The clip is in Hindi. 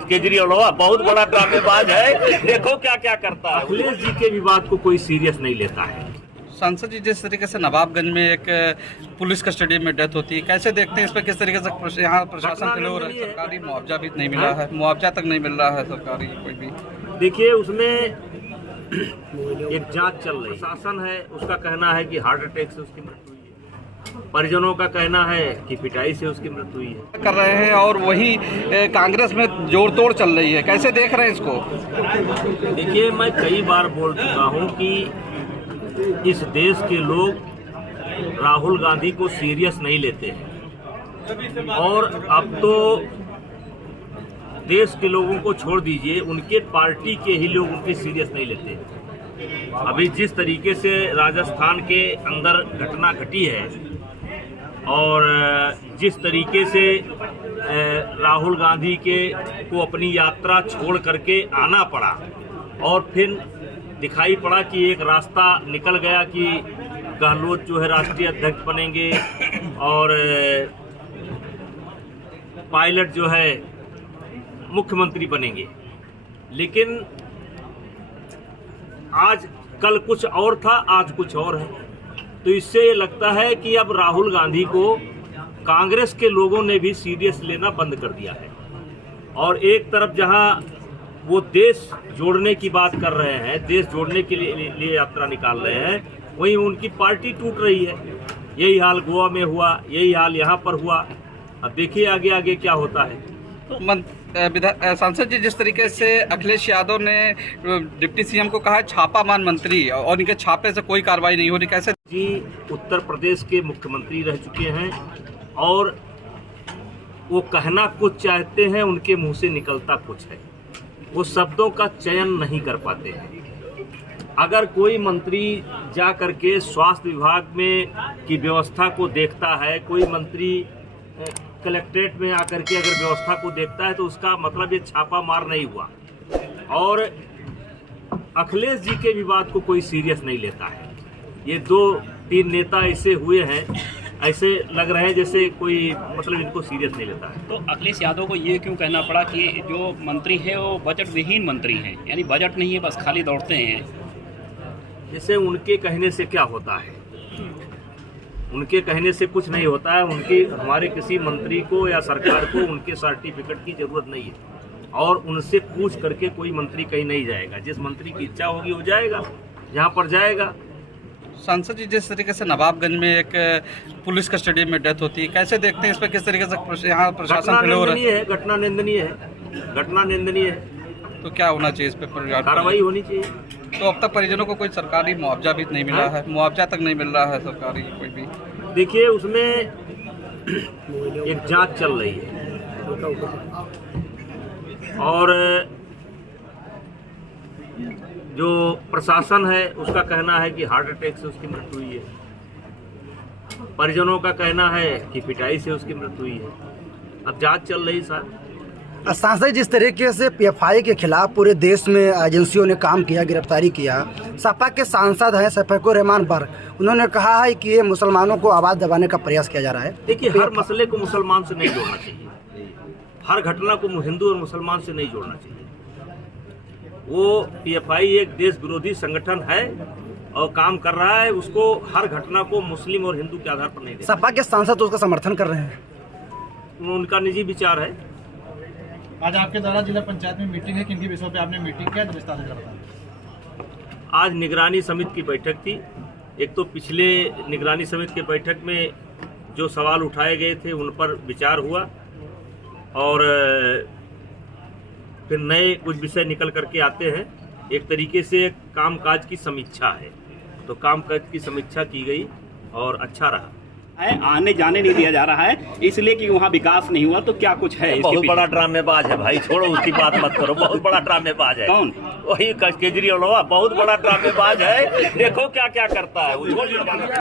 केजरीवाल बहुत बड़ा ड्रामेबाज है, देखो क्या क्या करता है। अखिलेश जी के विवाद को कोई सीरियस नहीं लेता है। सांसद जी जिस तरीके से नवाबगंज में एक पुलिस कस्टडी में डेथ होती है, कैसे देखते हैं इस पर? किस तरीके से यहाँ प्रशासन के लोग सरकारी मुआवजा भी नहीं मिला है, मुआवजा तक नहीं मिल रहा है सरकारी कोई भी। देखिए उसमें एक जांच चल रही है। प्रशासन है उसका कहना है कि हार्ट अटैक से उसकी मृत्यु हुई है, परिजनों का कहना है कि पिटाई से उसकी मृत्यु हुई है। कर रहे हैं और वही कांग्रेस में जोड़ तोड़ चल रही है, कैसे देख रहे हैं इसको? देखिए मैं कई बार बोल चुका हूँ कि इस देश के लोग राहुल गांधी को सीरियस नहीं लेते हैं, और अब तो देश के लोगों को छोड़ दीजिए, उनके पार्टी के ही लोग उनकी सीरियस नहीं लेते हैं। अभी जिस तरीके से राजस्थान के अंदर घटना घटी है और जिस तरीके से राहुल गांधी को अपनी यात्रा छोड़ करके आना पड़ा, और फिर दिखाई पड़ा कि एक रास्ता निकल गया कि गहलोत जो है राष्ट्रीय अध्यक्ष बनेंगे और पायलट जो है मुख्यमंत्री बनेंगे। लेकिन आज कल कुछ और था, आज कुछ और है। तो इससे ये लगता है कि अब राहुल गांधी को कांग्रेस के लोगों ने भी सीरियस लेना बंद कर दिया है, और एक तरफ जहां वो देश जोड़ने की बात कर रहे हैं, देश जोड़ने के लिए यात्रा निकाल रहे हैं, वहीं उनकी पार्टी टूट रही है। यही हाल गोवा में हुआ, यही हाल यहाँ पर हुआ। अब देखिए आगे आगे क्या होता है। तो सांसद जी जिस तरीके से अखिलेश यादव ने डिप्टी सीएम को कहा छापा मान मंत्री, और इनके छापे से कोई कार्रवाई नहीं हो रही, कैसे? जी उत्तर प्रदेश के मुख्यमंत्री रह चुके हैं और वो कहना कुछ चाहते हैं, उनके मुंह से निकलता कुछ है। वो शब्दों का चयन नहीं कर पाते हैं। अगर कोई मंत्री जा करके स्वास्थ्य विभाग में की व्यवस्था को देखता है, कोई मंत्री कलेक्ट्रेट में आकर के अगर व्यवस्था को देखता है, तो उसका मतलब ये छापा मार नहीं हुआ। और अखिलेश जी के विवाद को कोई सीरियस नहीं लेता है। ये 2-3 नेता ऐसे हुए हैं, ऐसे लग रहे हैं जैसे कोई मतलब इनको सीरियस नहीं लेता है। तो अखिलेश यादव को ये क्यों कहना पड़ा कि जो मंत्री है वो बजट विहीन मंत्री हैं, यानी बजट नहीं है, बस खाली दौड़ते हैं? जैसे उनके कहने से क्या होता है? उनके कहने से कुछ नहीं होता है। हमारे किसी मंत्री को या सरकार को उनके सर्टिफिकेट की जरूरत नहीं है, और उनसे पूछ करके कोई मंत्री कहीं नहीं जाएगा। जिस मंत्री की इच्छा होगी वो जाएगा, जहाँ पर जाएगा। सांसद जी जिस तरीके से नवाबगंज में एक पुलिस कस्टडी में डेथ होती है, कैसे देखते हैं इस पर? किस तरीके से यहाँ प्रशासन के लोग? घटना निंदनीय है, घटना निंदनीय है। तो क्या होना चाहिए इस पर? कार्रवाई होनी चाहिए। तो अब तक परिजनों को कोई सरकारी मुआवजा भी नहीं मिला है, मुआवजा तक नहीं मिल रहा है सरकारी कोई भी। देखिए उसमें एक जांच चल रही है, और जो प्रशासन है उसका कहना है कि हार्ट अटैक से उसकी मृत्यु हुई है, परिजनों का कहना है कि पिटाई से उसकी मृत्यु हुई है। अब जांच चल रही सर। सांसद जिस तरीके से पीएफआई के खिलाफ पूरे देश में एजेंसियों ने काम किया, गिरफ्तारी किया, सपा के सांसद हैं शफीकुर रहमान पर, उन्होंने कहा है कि ये मुसलमानों को आवाज़ दबाने का प्रयास किया जा रहा है। देखिए हर मसले को मुसलमान से नहीं जोड़ना चाहिए, हर घटना को हिंदू और मुसलमान से नहीं जोड़ना चाहिए। वो पीएफआई एक देश विरोधी संगठन है और काम कर रहा है, उसको हर घटना को मुस्लिम और हिंदू के आधार पर नहीं देखना। सपा के सांसद उसका समर्थन कर रहे हैं, उनका निजी विचार है। आज आपके द्वारा जिला पंचायत में मीटिंग है, किन विषयों पे आपने मीटिंग किया, तो विस्तार से बताएं। आज निगरानी समिति की बैठक थी। एक तो पिछले निगरानी समिति की बैठक में जो सवाल उठाए गए थे उन पर विचार हुआ, और फिर नए कुछ विषय निकल करके आते हैं। एक तरीके से कामकाज की समीक्षा है, तो कामकाज की समीक्षा की गई और अच्छा रहा। आने जाने नहीं दिया जा रहा है इसलिए कि वहाँ विकास नहीं हुआ, तो क्या कुछ है? बहुत बड़ा ड्रामेबाज है भाई, छोड़ो उसकी बात मत करो। बहुत बड़ा ड्रामेबाज है। कौन? वही केजरीवाल बहुत बड़ा ड्रामेबाज है, देखो क्या क्या करता है।